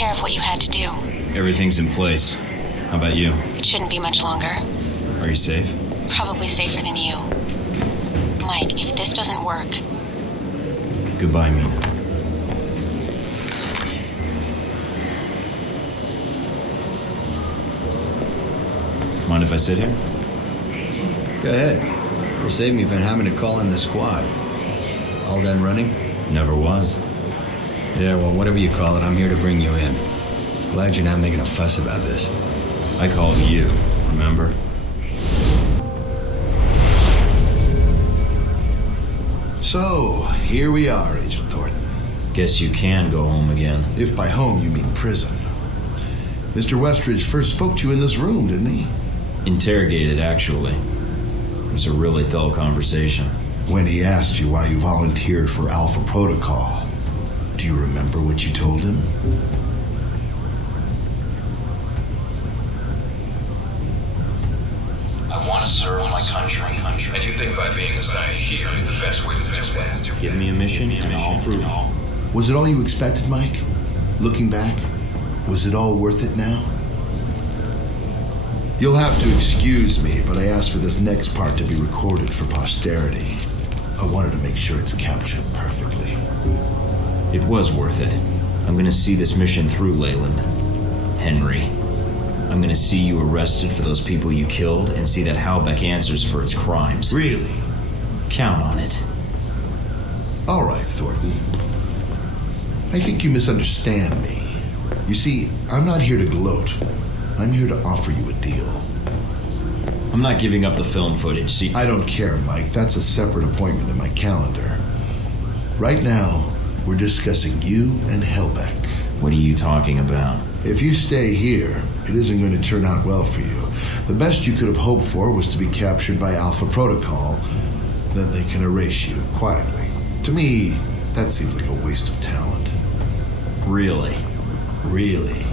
care of what you had to do. Everything's in place. How about you? It shouldn't be much longer. Are you safe? Probably safer than you. Mike, if this doesn't work... Goodbye, Mina. Mind if I sit here? Go ahead. It'll save me from having to call in the squad. All done running? Never was. Yeah, well, whatever you call it, I'm here to bring you in. Glad you're not making a fuss about this. I called you, remember? So, here we are, Agent Thorton. Guess you can go home again. If by home you mean prison. Mr. Westridge first spoke to you in this room, didn't he? Interrogated, actually. It was a really dull conversation. When he asked you why you volunteered for Alpha Protocol, do you remember what you told him? I want to serve my country. And you think by being assigned here is the best way to do that? Give me a mission and I'll prove it. Was it all you expected, Mike? Looking back, was it all worth it now? You'll have to excuse me, but I asked for this next part to be recorded for posterity. I wanted to make sure it's captured perfectly. It was worth it. I'm gonna see this mission through, Leyland. Henry. I'm gonna see you arrested for those people you killed and see that Halbeck answers for its crimes. Really? Count on it. All right, Thornton. I think you misunderstand me. You see, I'm not here to gloat. I'm here to offer you a deal. I'm not giving up the film footage, see? I don't care, Mike. That's a separate appointment in my calendar. Right now, we're discussing you and Halbeck. What are you talking about? If you stay here, it isn't going to turn out well for you. The best you could have hoped for was to be captured by Alpha Protocol. Then they can erase you quietly. To me, that seems like a waste of talent. Really? Really?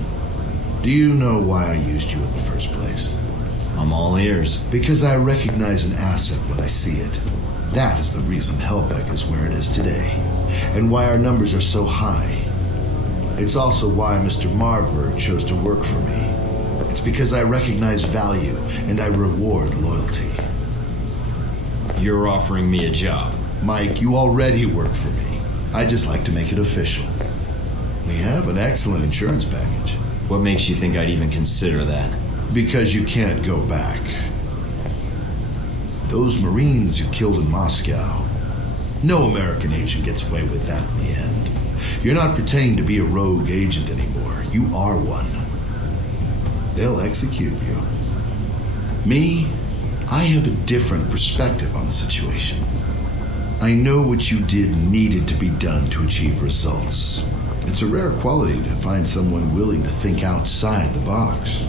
Do you know why I used you in the first place? I'm all ears. Because I recognize an asset when I see it. That is the reason Halbeck is where it is today, and why our numbers are so high. It's also why Mr. Marburg chose to work for me. It's because I recognize value, and I reward loyalty. You're offering me a job. Mike, you already work for me. I just like to make it official. We have an excellent insurance package. What makes you think I'd even consider that? Because you can't go back. Those Marines you killed in Moscow, no American agent gets away with that in the end. You're not pretending to be a rogue agent anymore. You are one. They'll execute you. Me, I have a different perspective on the situation. I know what you did needed to be done to achieve results. It's a rare quality to find someone willing to think outside the box.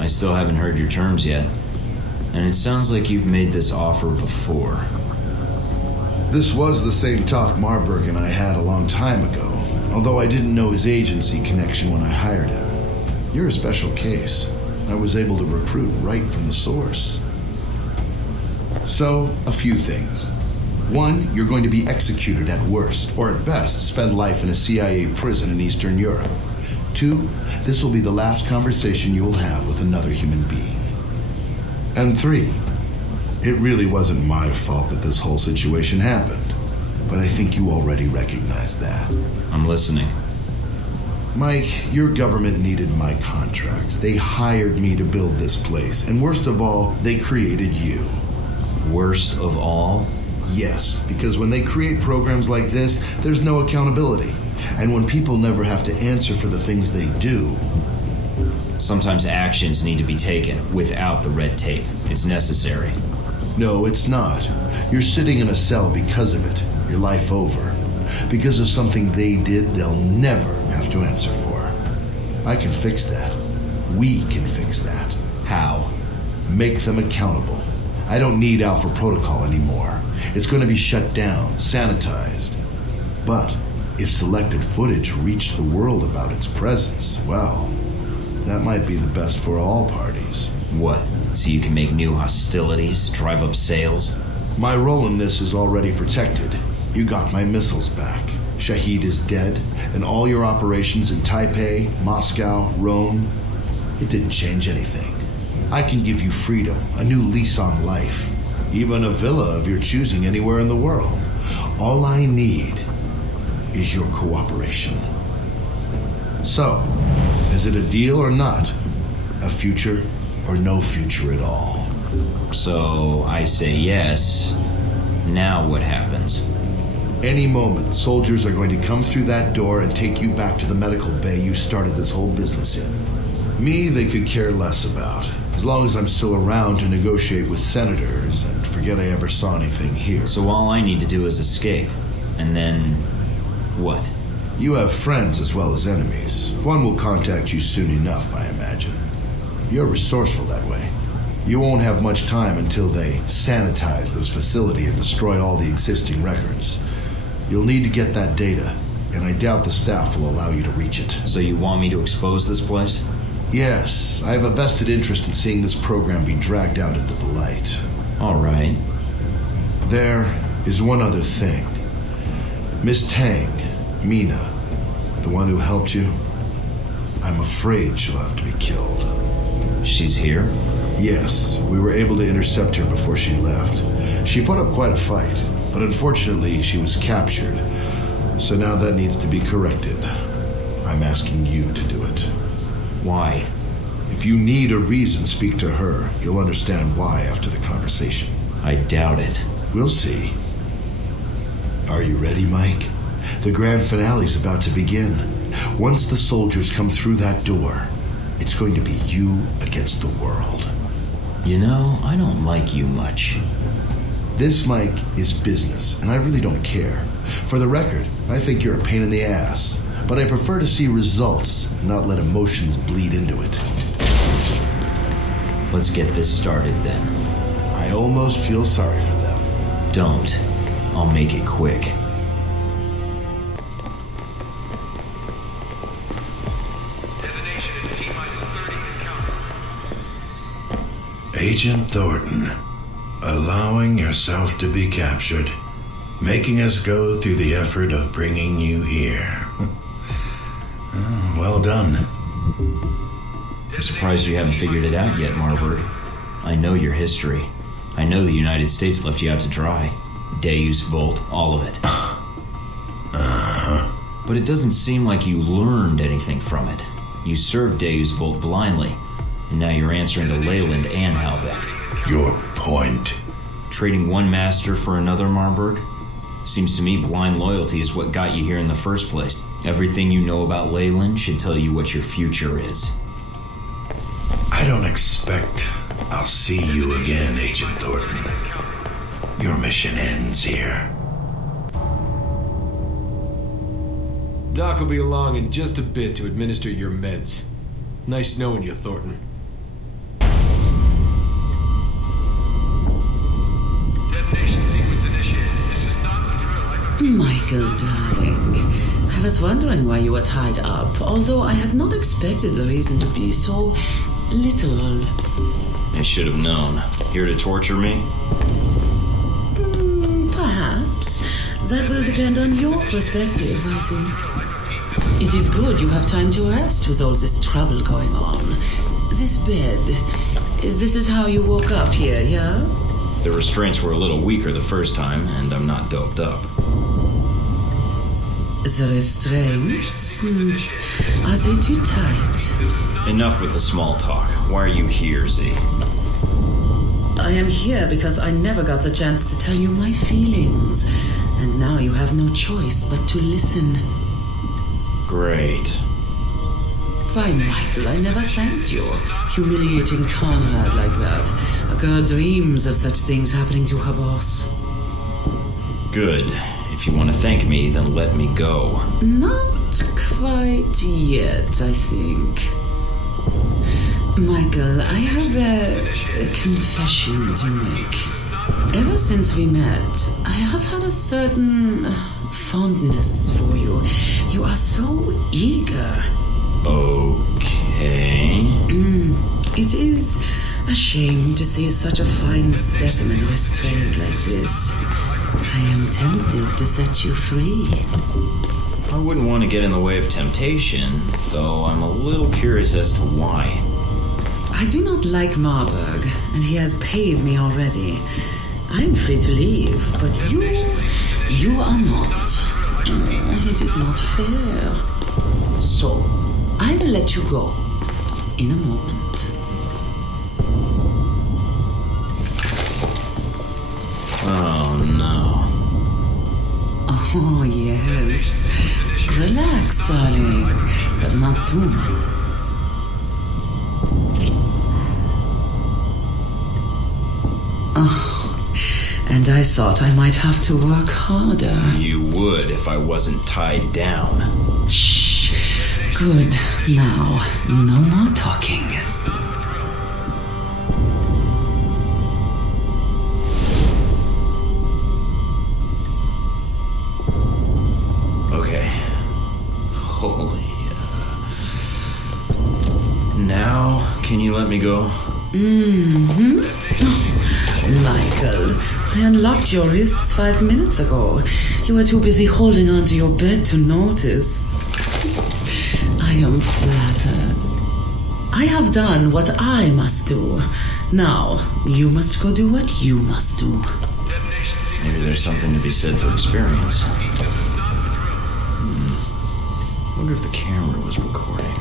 I still haven't heard your terms yet. And it sounds like you've made this offer before. This was the same talk Marburg and I had a long time ago, although I didn't know his agency connection when I hired him. You're a special case. I was able to recruit right from the source. So, a few things. One, you're going to be executed at worst, or at best, spend life in a CIA prison in Eastern Europe. Two, this will be the last conversation you will have with another human being. And three, it really wasn't my fault that this whole situation happened, but I think you already recognize that. I'm listening. Mike, your government needed my contracts. They hired me to build this place, and worst of all, they created you. Worst of all? Yes, because when they create programs like this, there's no accountability. And when people never have to answer for the things they do... Sometimes actions need to be taken without the red tape. It's necessary. No, it's not. You're sitting in a cell because of it. Your life over. Because of something they did, they'll never have to answer for. I can fix that. We can fix that. How? Make them accountable. I don't need Alpha Protocol anymore. It's going to be shut down, sanitized. But if selected footage reached the world about its presence, well, that might be the best for all parties. What? So you can make new hostilities, drive up sales? My role in this is already protected. You got my missiles back. Shahid is dead, and all your operations in Taipei, Moscow, Rome, it didn't change anything. I can give you freedom, a new lease on life, even a villa of your choosing anywhere in the world. All I need is your cooperation. So, is it a deal or not? A future or no future at all? So, I say yes. Now what happens? Any moment, soldiers are going to come through that door and take you back to the medical bay you started this whole business in. Me, they could care less about, as long as I'm still around to negotiate with senators and forget I ever saw anything here. So all I need to do is escape. And then... what? You have friends as well as enemies. One will contact you soon enough, I imagine. You're resourceful that way. You won't have much time until they sanitize this facility and destroy all the existing records. You'll need to get that data, and I doubt the staff will allow you to reach it. So you want me to expose this place? Yes, I have a vested interest in seeing this program be dragged out into the light. All right. There is one other thing. Miss Tang, Mina, the one who helped you, I'm afraid she'll have to be killed. She's here? Yes, we were able to intercept her before she left. She put up quite a fight, but unfortunately she was captured. So now that needs to be corrected. I'm asking you to do it. Why? If you need a reason, speak to her. You'll understand why after the conversation. I doubt it. We'll see. Are you ready, Mike? The grand finale's about to begin. Once the soldiers come through that door, it's going to be you against the world. You know, I don't like you much. This, Mike, is business, and I really don't care. For the record, I think you're a pain in the ass, but I prefer to see results and not let emotions bleed into it. Let's get this started then. I almost feel sorry for them. Don't. I'll make it quick. Agent Thornton, allowing yourself to be captured, making us go through the effort of bringing you here. Well done. I'm surprised you haven't figured it out yet, Marburg. I know your history. I know the United States left you out to dry. Deus Vult, all of it. But it doesn't seem like you learned anything from it. You served Deus Vult blindly, and now you're answering to Leyland and Halbeck. Your point? Trading one master for another, Marburg? Seems to me blind loyalty is what got you here in the first place. Everything you know about Leyland should tell you what your future is. I don't expect I'll see you again, Agent Thornton. Your mission ends here. Doc will be along in just a bit to administer your meds. Nice knowing you, Thornton. Detonation sequence initiated. This is not the drill. Michael, darling. I was wondering why you were tied up, although I had not expected the reason to be so literal. I should have known. Here to torture me? Perhaps. That will depend on your perspective, I think. It is good you have time to rest with all this trouble going on. This bed, this is how you woke up here, yeah? The restraints were a little weaker the first time, and I'm not doped up. The restraints? Are they too tight? Enough with the small talk. Why are you here, Z? I am here because I never got the chance to tell you my feelings. And now you have no choice but to listen. Great. Why, Michael, I never thanked you. Humiliating Conrad like that. A girl dreams of such things happening to her boss. Good. If you want to thank me, then let me go. Not quite yet, I think. Michael, I have a confession to make. Ever since we met, I have had a certain fondness for you. You are so eager. Okay. It is A shame to see such a fine specimen restrained like this. I am tempted to set you free. I wouldn't want to get in the way of temptation, though I'm a little curious as to why. I do not like Marburg, and he has paid me already. I am free to leave, but you are not. It is not fair. So, I will let you go in a moment. Oh, no. Oh, yes. Relax, darling, but not too much. Oh, and I thought I might have to work harder. You would if I wasn't tied down. Shh. Good. Now, no more talking. Okay. Holy. Now, can you let me go? Michael, I unlocked your wrists 5 minutes ago. You were too busy holding onto your bed to notice. I am flattered. I have done what I must do. Now, you must go do what you must do. Maybe there's something to be said for experience. Wonder if the camera was recording.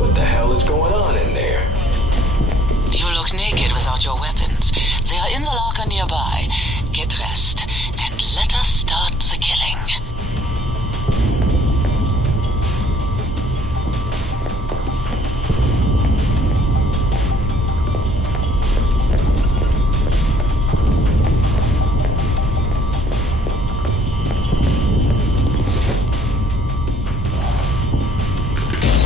What the hell is going on in there? You look naked without your weapons. They are in the locker nearby. Get dressed, and let us start the killing.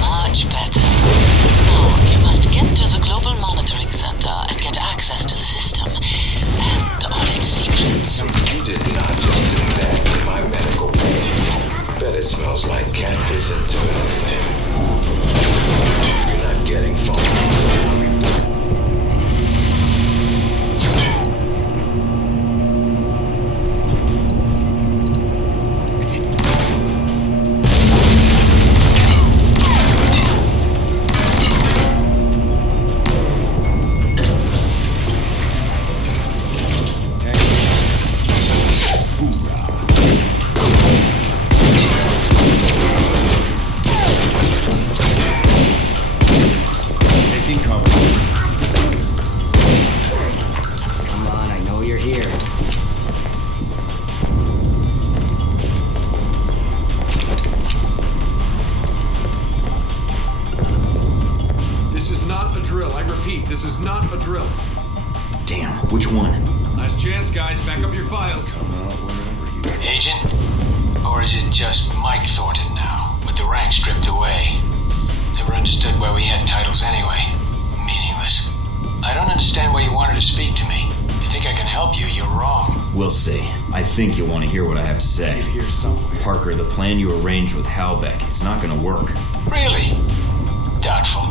Much better. Now you must get to the Global Monitoring Center and get access to the system and all its secrets. You did not just do that to my medical bill. Bet it smells like cat piss and tuna in there. You're not getting far. Come on, I know you're here. This is not a drill. I repeat, this is not a drill. Damn, which one? Last chance, guys. Back up your files. Agent? Or is it just Mike Thornton now, with the rank stripped away? Never understood why we had titles anyway. Meaningless. I don't understand why you wanted to speak to me. If you think I can help you, you're wrong. We'll see. I think you'll want to hear what I have to say. Here somewhere. Parker, the plan you arranged with Halbeck, it's not going to work. Really? Doubtful.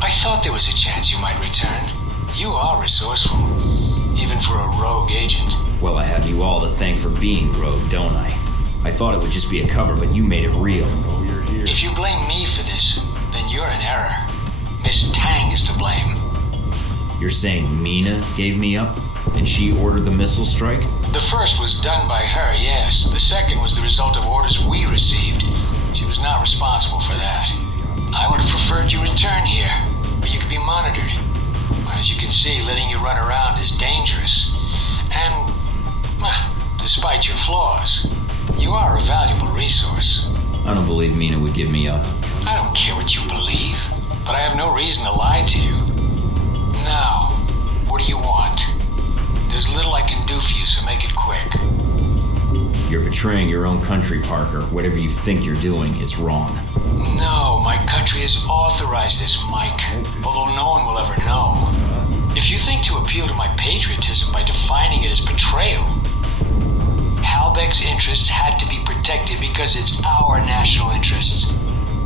I thought there was a chance you might return. You are resourceful, even for a rogue agent. Well, I have you all to thank for being rogue, don't I? I thought it would just be a cover, but you made it real. If you blame me for this, then you're in error. Miss Tang is to blame. You're saying Mina gave me up, and she ordered the missile strike? The first was done by her, yes. The second was the result of orders we received. She was not responsible for that. I would have preferred you return here, where you could be monitored. As you can see, letting you run around is dangerous. And, despite your flaws, you are a valuable resource. I don't believe Mina would give me up. I don't care what you believe, but I have no reason to lie to you. Now, what do you want? There's little I can do for you, so make it quick. You're betraying your own country, Parker. Whatever you think you're doing, it's wrong. No, my country has authorized this, Mike, although no one will ever know. If you think to appeal to my patriotism by defining it as betrayal, Halbeck's interests had to be protected because it's our national interests.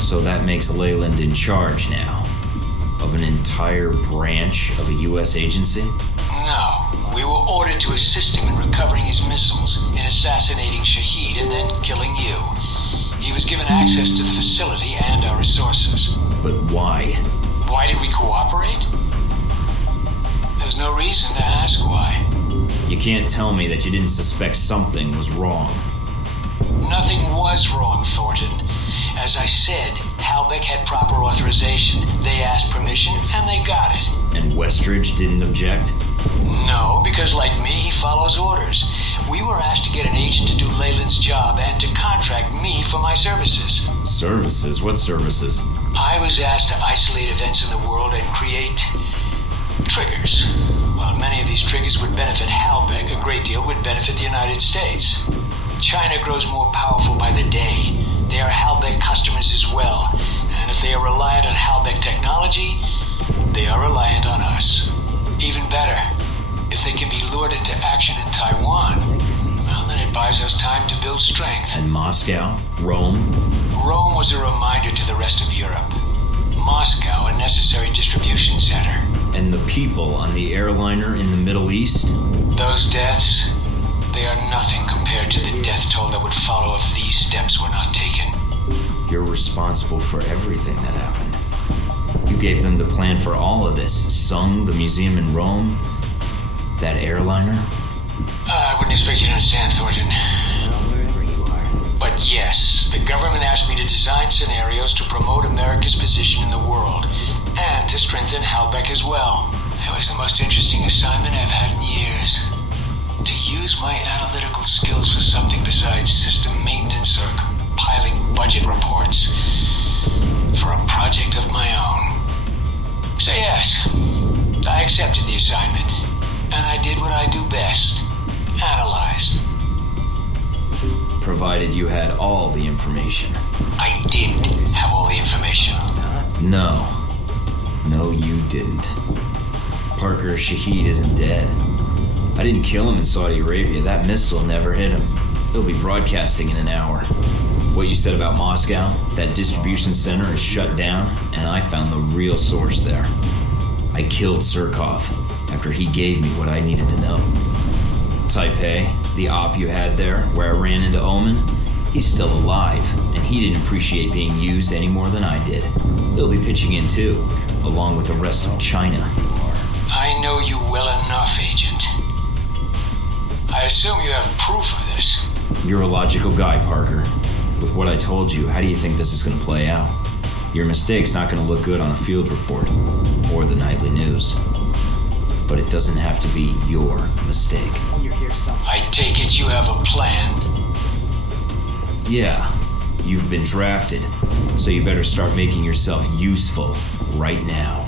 So that makes Leyland in charge now. of an entire branch of a U.S. agency? No. We were ordered to assist him in recovering his missiles, in assassinating Shahid, and then killing you. He was given access to the facility and our resources. But why? Why did we cooperate? There's no reason to ask why. You can't tell me that you didn't suspect something was wrong. Nothing was wrong, Thornton. As I said, Halbeck had proper authorization. They asked permission, and they got it. And Westridge didn't object? No, because like me, he follows orders. We were asked to get an agent to do Leyland's job and to contract me for my services. Services? What services? I was asked to isolate events in the world and create triggers. While many of these triggers would benefit Halbeck, a great deal would benefit the United States. China grows more powerful by the day. They are Halbeck customers as well. And if they are reliant on Halbeck technology, they are reliant on us. Even better, if they can be lured into action in Taiwan, well, then it buys us time to build strength. And Moscow? Rome? Rome was a reminder to the rest of Europe. Moscow, a necessary distribution center. And the people on the airliner in the Middle East? Those deaths, they are nothing compared to the death toll that would follow if these steps were not taken. You're responsible for everything that happened. You gave them the plan for all of this. Sung, the museum in Rome, that airliner. I wouldn't expect you to understand, Thornton. Well, wherever you are. But yes, the government asked me to design scenarios to promote America's position in the world, and to strengthen Halbeck as well. It was the most interesting assignment I've had in years. To use my analytical skills for something besides system maintenance or compiling budget reports. For a project of my own. So yes, I accepted the assignment, and I did what I do best. Analyze. Provided you had all the information. I did have all the information. No. No, you didn't. Parker Shahid isn't dead. I didn't kill him in Saudi Arabia. That missile never hit him. They'll be broadcasting in an hour. What you said about Moscow, that distribution center is shut down, and I found the real source there. I killed Surkov after he gave me what I needed to know. Taipei, the op you had there, where I ran into Omen, he's still alive, and he didn't appreciate being used any more than I did. They'll be pitching in too, along with the rest of China. I know you well enough, Agent. I assume you have proof of this. You're a logical guy, Parker. With what I told you, how do you think this is going to play out? Your mistake's not going to look good on a field report, or the nightly news. But it doesn't have to be your mistake. You're here somewhere. I take it you have a plan. Yeah, you've been drafted, so you better start making yourself useful right now.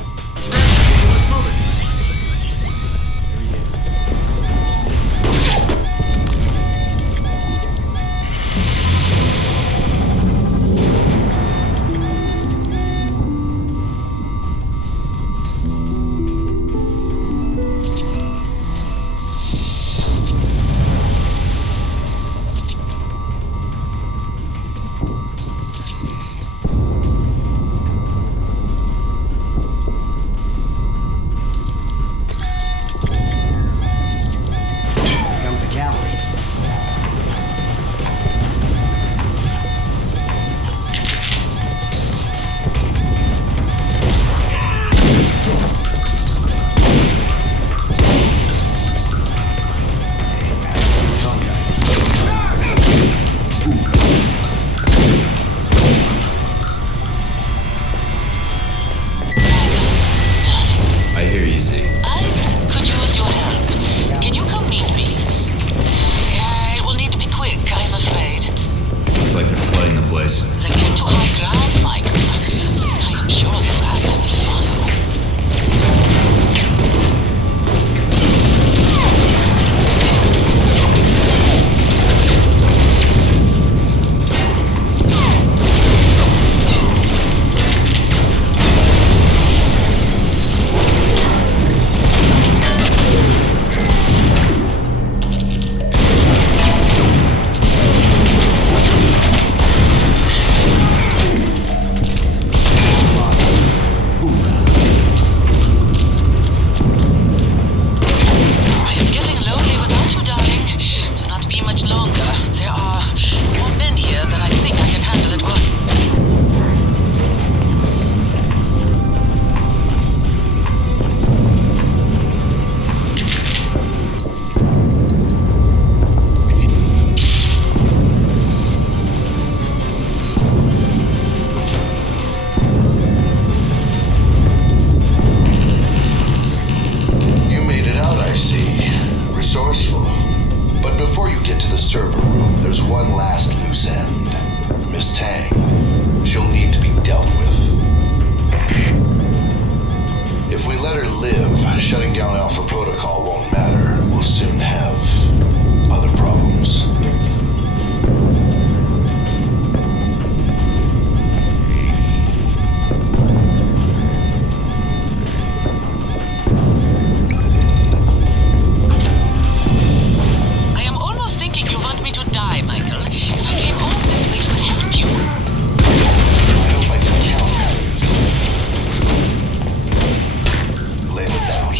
last loose end. Miss Tang. She'll need to be dealt with. If we let her live, shutting down Alpha Protocol won't matter. We'll soon have other problems. I am almost thinking you want me to die, Michael. I came all this way to help you. I hope I can count on you. Lay it out.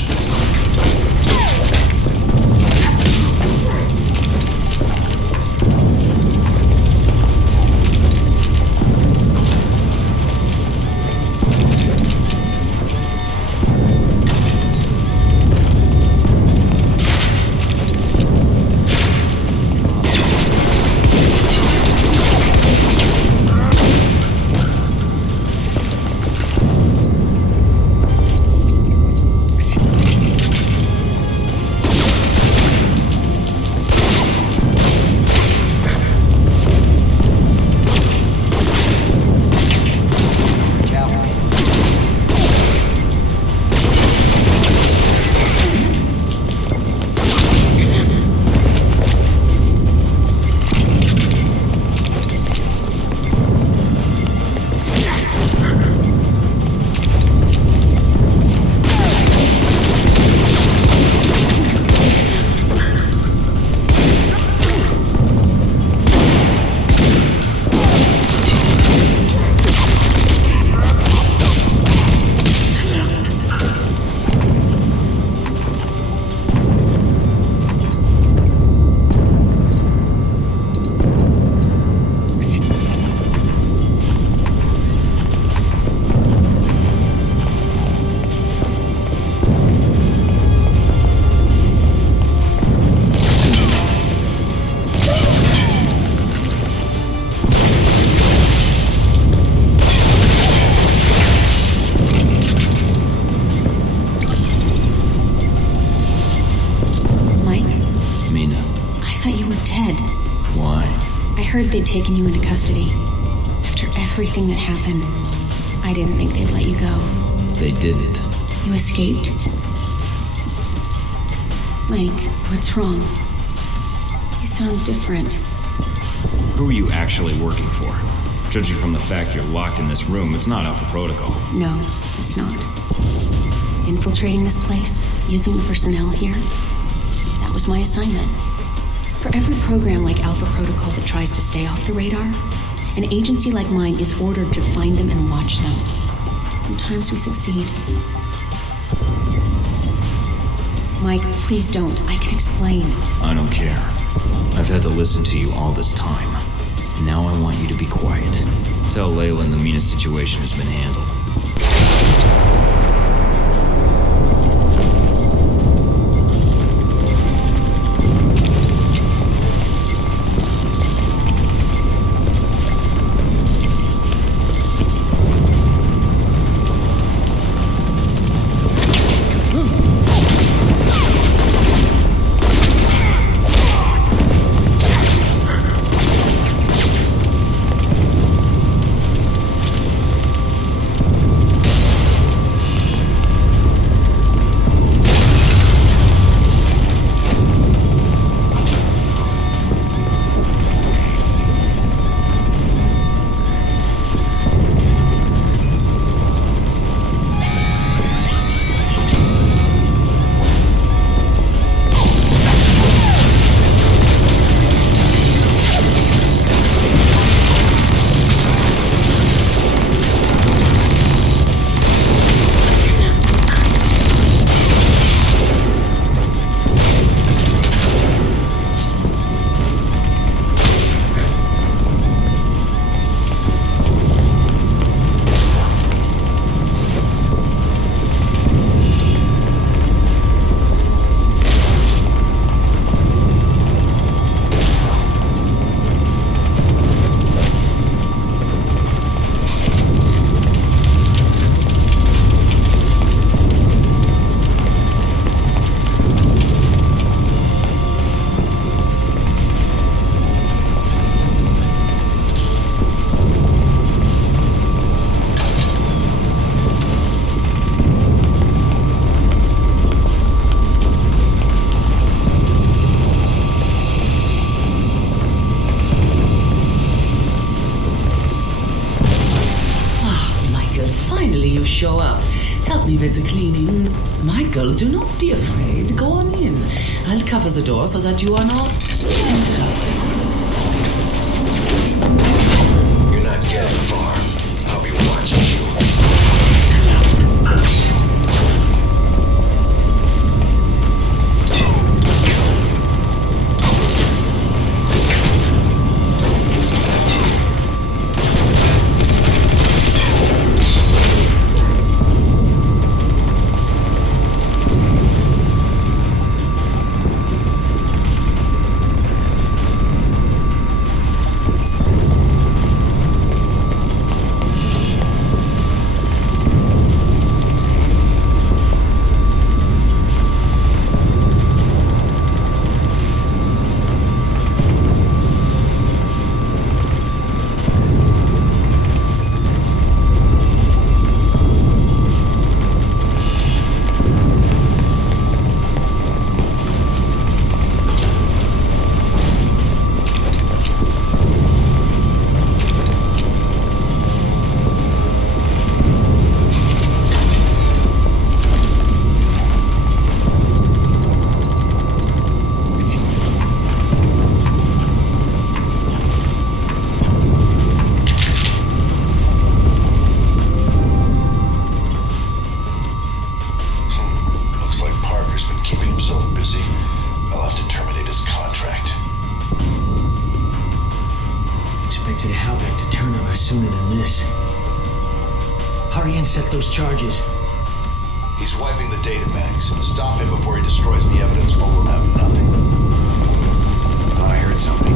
I heard they'd taken you into custody. After everything that happened, I didn't think they'd let you go. They didn't. You escaped? Mike, what's wrong? You sound different. Who are you actually working for? Judging from the fact you're locked in this room, it's not Alpha Protocol. No, it's not. Infiltrating this place, using the personnel here, that was my assignment. For every program like Alpha Protocol that tries to stay off the radar, an agency like mine is ordered to find them and watch them. Sometimes we succeed. Mike, please don't. I can explain. I don't care. I've had to listen to you all this time. And now I want you to be quiet. Tell Leyland the Mina situation has been handled. you show up. Help me with the cleaning. Michael, do not be afraid. Go on in. I'll cover the door so that you are not interrupted. You're not getting far. I'll be watching you. Expected Halbeck to turn on us sooner than this. Hurry and set those charges. He's wiping the databanks. Stop him before he destroys the evidence or we'll have nothing. Thought I heard something.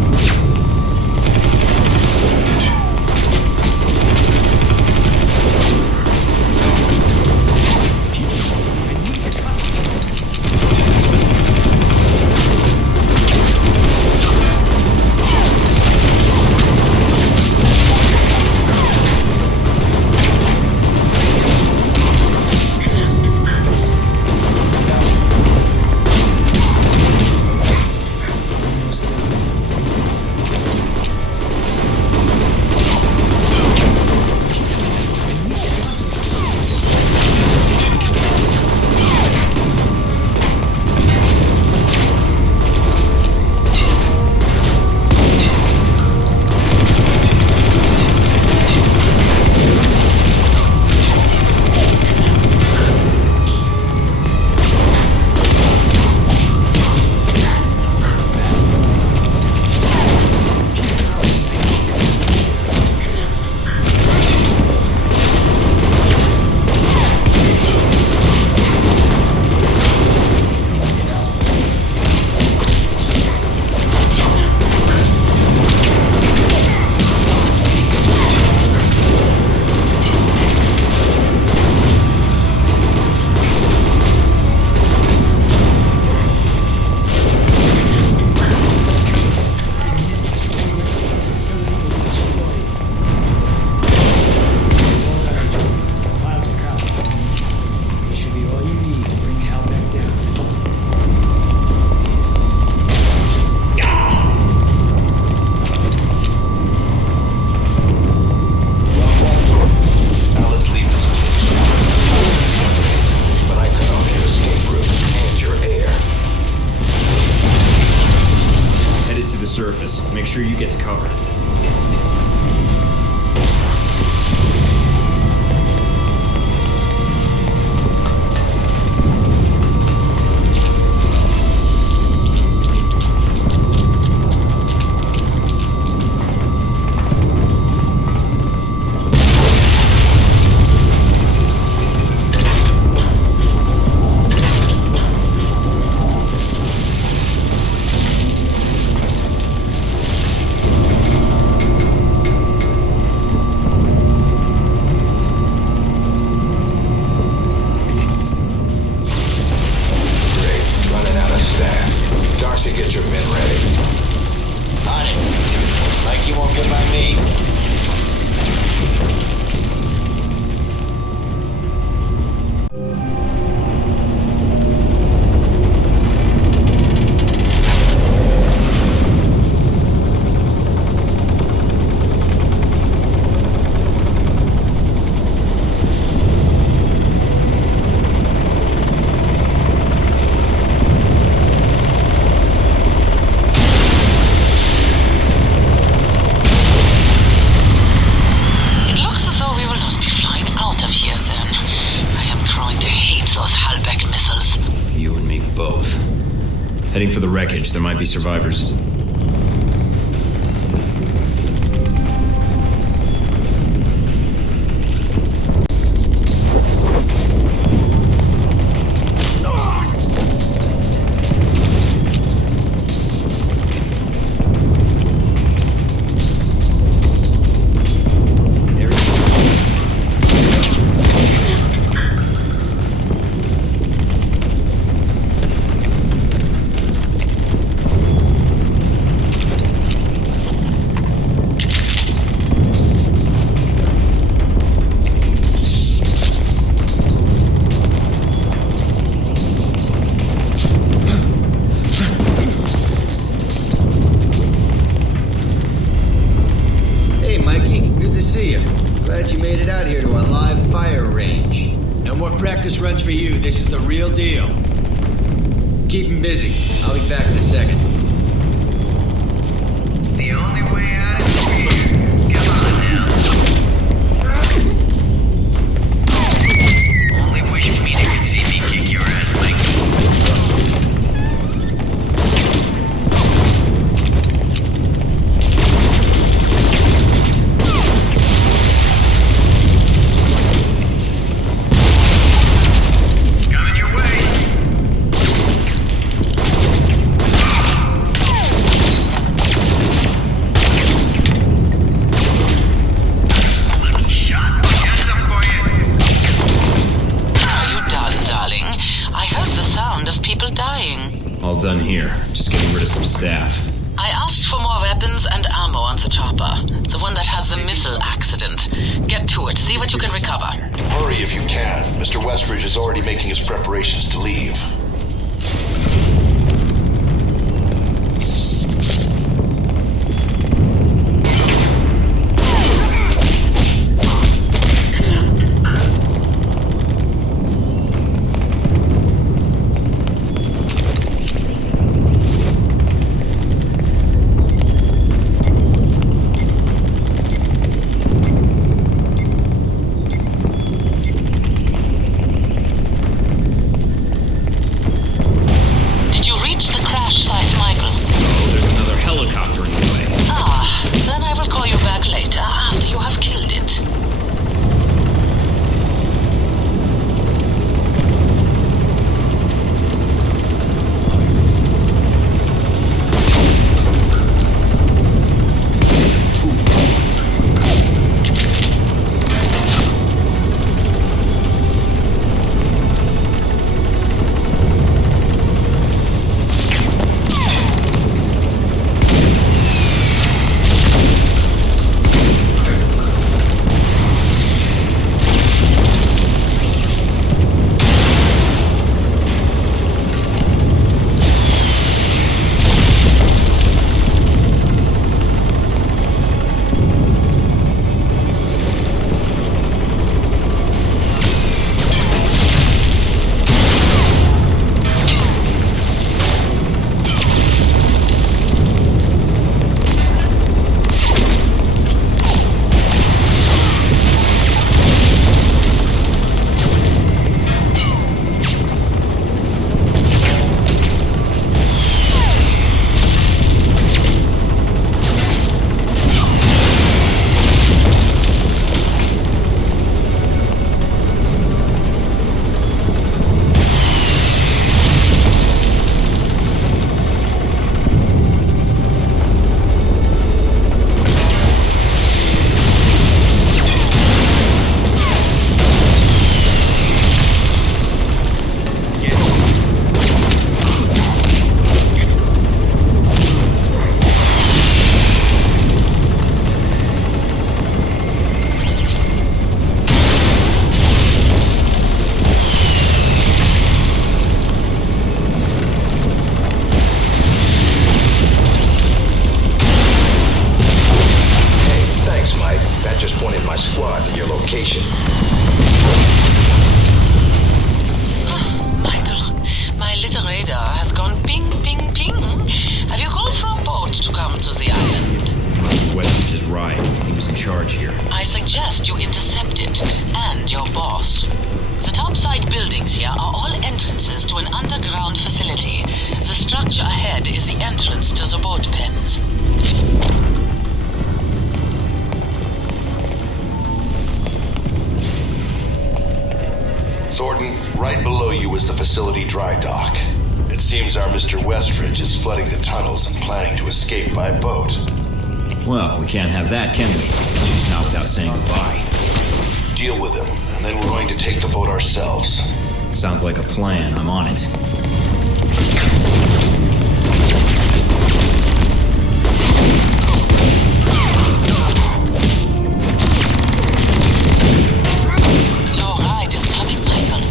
the wreckage. There might be survivors. Practice runs for you. This is the real deal. Keep him busy. I'll be back in a second. The only way out is here. Come on now. Only wish Peter could see me kick your ass, All done here. Just getting rid of some staff. I asked for more weapons and ammo on the chopper. The one that has the missile accident. Get to it. See what you can recover. Hurry if you can. Mr. Westridge is already making his preparations to leave. who's in charge here. I suggest you intercept it, and your boss. The topside buildings here are all entrances to an underground facility. The structure ahead is the entrance to the boat pens. Thornton, right below you is the facility dry dock. It seems our Mr. Westridge is flooding the tunnels and planning to escape by boat. Well, we can't have that, can we? He's not without saying goodbye. Deal with him, and then we're going to take the boat ourselves. Sounds like a plan. I'm on it. Your ride is coming, Michael.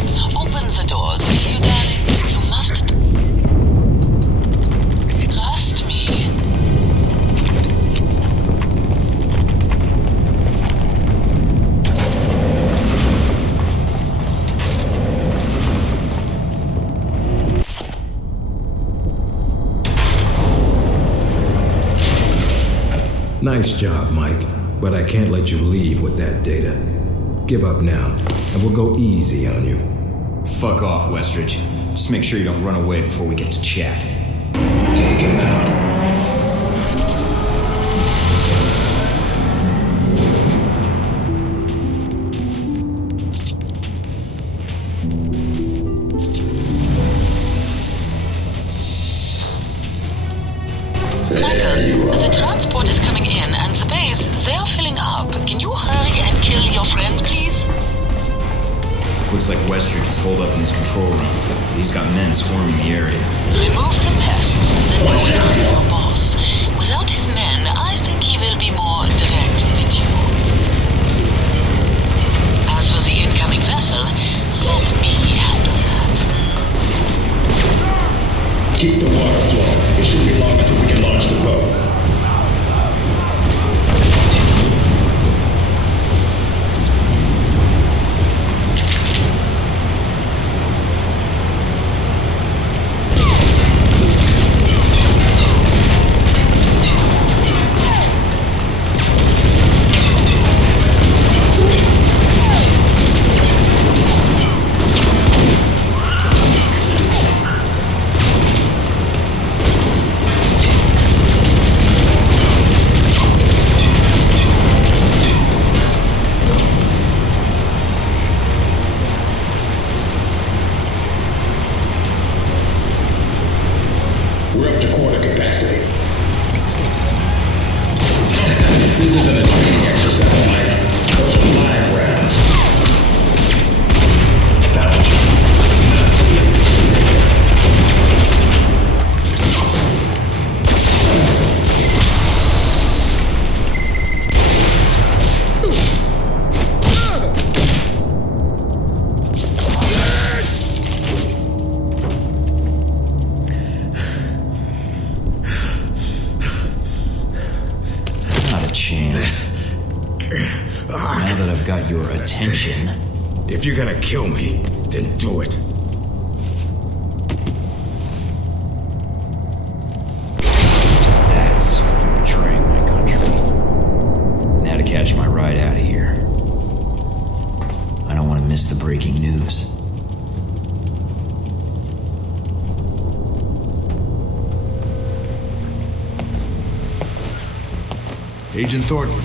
Open the doors, will you, darling? You must trust me. Nice job, Mike, but I can't let you leave with that data. Give up now, and we'll go easy on you. Fuck off, Westridge. Just make sure you don't run away before we get to chat. Take him out. Michael, the transport is coming in, and the base, they're filling up. Can you hurry and kill your friend, please? Looks like Westridge is holed up in his control room. He's got men swarming the area. Remove the pests, and then go after your boss. Without his men, I think he will be more direct with you. As for the incoming vessel, let me handle that. Keep the water flowing. It shouldn't be long until we can launch the boat. We're up to quarter capacity. This isn't a training exercise, Mike. Those are live rounds. Now, it's not too late to surrender. Chance. Now that I've got your attention... If you're gonna kill me, then do it. That's for betraying my country. Now to catch my ride out of here. I don't want to miss the breaking news. Agent Thornton,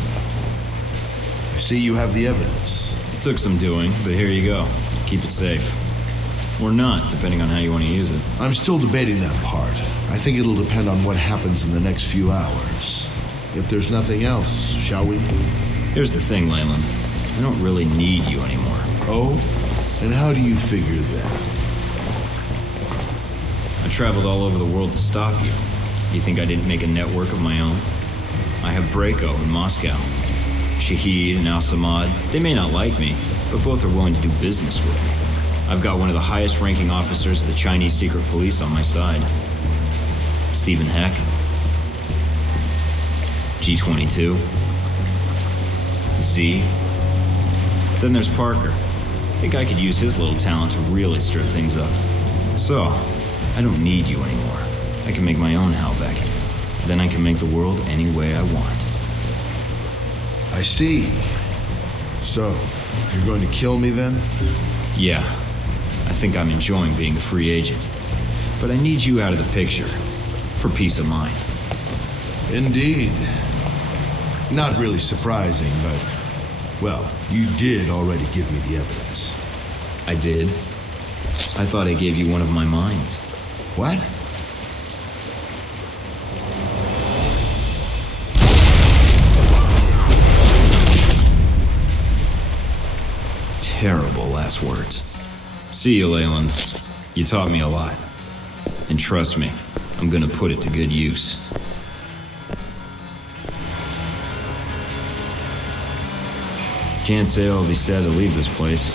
I see you have the evidence. It took some doing, but here you go. Keep it safe. Or not, depending on how you want to use it. I'm still debating that part. I think it'll depend on what happens in the next few hours. If there's nothing else, shall we? Here's the thing, Leyland. I don't really need you anymore. Oh? And how do you figure that? I traveled all over the world to stop you. You think I didn't make a network of my own? I have Braco in Moscow. Shahid and Al-Samad. They may not like me, but both are willing to do business with me. I've got one of the highest ranking officers of the Chinese secret police on my side. Stephen Heck. G-22. Z. Then there's Parker. I think I could use his little talent to really stir things up. So, I don't need you anymore. I can make my own Halbeck. Then I can make the world any way I want. I see. So, you're going to kill me then? Yeah. I think I'm enjoying being a free agent. But I need you out of the picture. For peace of mind. Indeed. Not really surprising, but... Well, you did already give me the evidence. I did? I thought I gave you one of my minds. What? Terrible last words. See you, Leyland. You taught me a lot. And trust me, I'm gonna put it to good use. Can't say I'll be sad to leave this place,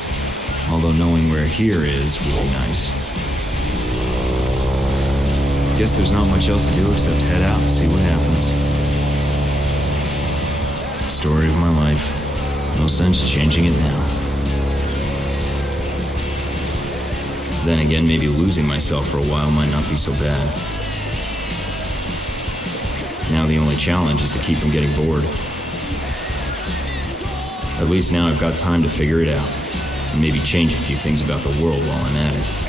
although knowing where here is would be nice. Guess there's not much else to do except head out and see what happens. Story of my life. No sense changing it now. Then again, maybe losing myself for a while might not be so bad. Now the only challenge is to keep from getting bored. At least now I've got time to figure it out, and maybe change a few things about the world while I'm at it.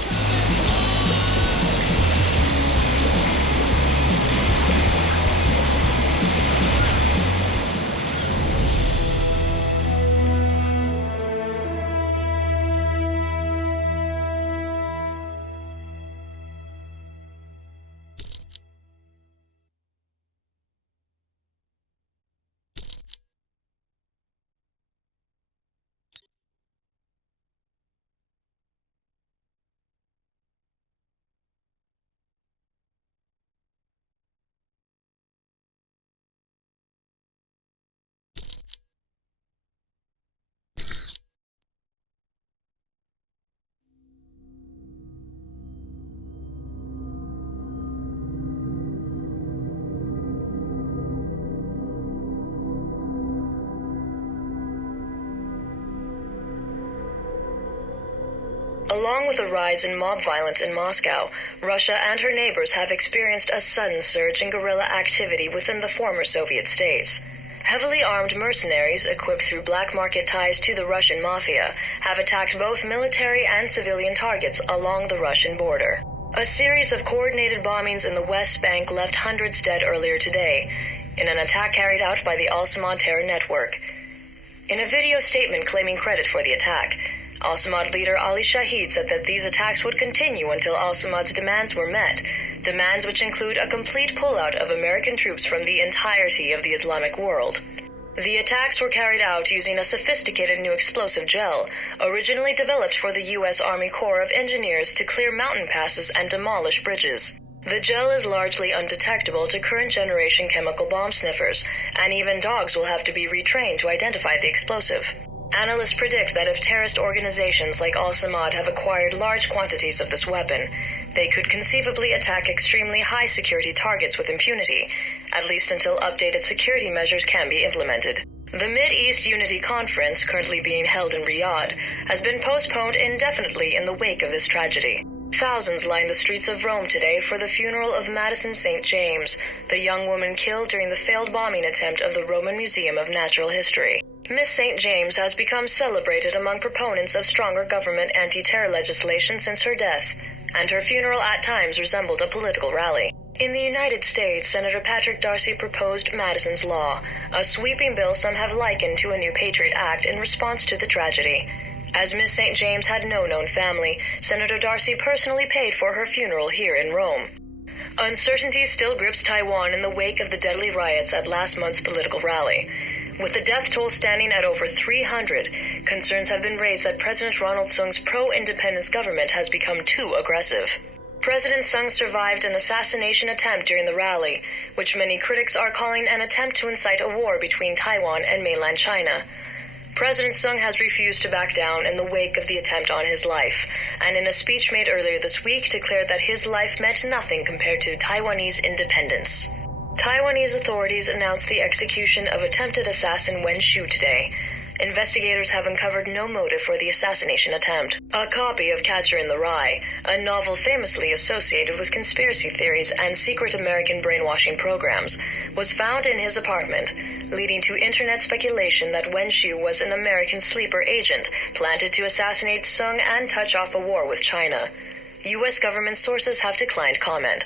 Along with the rise in mob violence in Moscow, Russia and her neighbors have experienced a sudden surge in guerrilla activity within the former Soviet states. Heavily armed mercenaries, equipped through black market ties to the Russian mafia, have attacked both military and civilian targets along the Russian border. A series of coordinated bombings in the West Bank left hundreds dead earlier today, in an attack carried out by the Al-Samad terror network. In a video statement claiming credit for the attack, Al-Samad leader Ali Shahid said that these attacks would continue until Al-Samad's demands were met, demands which include a complete pullout of American troops from the entirety of the Islamic world. The attacks were carried out using a sophisticated new explosive gel, originally developed for the U.S. Army Corps of Engineers to clear mountain passes and demolish bridges. The gel is largely undetectable to current-generation chemical bomb sniffers, and even dogs will have to be retrained to identify the explosive. Analysts predict that if terrorist organizations like Al-Samad have acquired large quantities of this weapon, they could conceivably attack extremely high-security targets with impunity, at least until updated security measures can be implemented. The Mid-East Unity Conference, currently being held in Riyadh, has been postponed indefinitely in the wake of this tragedy. Thousands line the streets of Rome today for the funeral of Madison St. James, the young woman killed during the failed bombing attempt of the Roman Museum of Natural History. Miss St. James has become celebrated among proponents of stronger government anti-terror legislation since her death, and her funeral at times resembled a political rally. In the United States, Senator Patrick Darcy proposed Madison's Law, a sweeping bill some have likened to a new Patriot Act in response to the tragedy. As Miss St. James had no known family, Senator Darcy personally paid for her funeral here in Rome. Uncertainty still grips Taiwan in the wake of the deadly riots at last month's political rally. With the death toll standing at over 300, concerns have been raised that President Ronald Sung's pro-independence government has become too aggressive. President Sung survived an assassination attempt during the rally, which many critics are calling an attempt to incite a war between Taiwan and mainland China. President Sung has refused to back down in the wake of the attempt on his life, and in a speech made earlier this week declared that his life meant nothing compared to Taiwanese independence. Taiwanese authorities announced the execution of attempted assassin Wen Shu today. investigators have uncovered no motive for the assassination attempt. A copy of Catcher in the Rye, a novel famously associated with conspiracy theories and secret American brainwashing programs, was found in his apartment, leading to internet speculation that Wen Shu was an American sleeper agent planted to assassinate Sung and touch off a war with China. U.S. government sources have declined comment.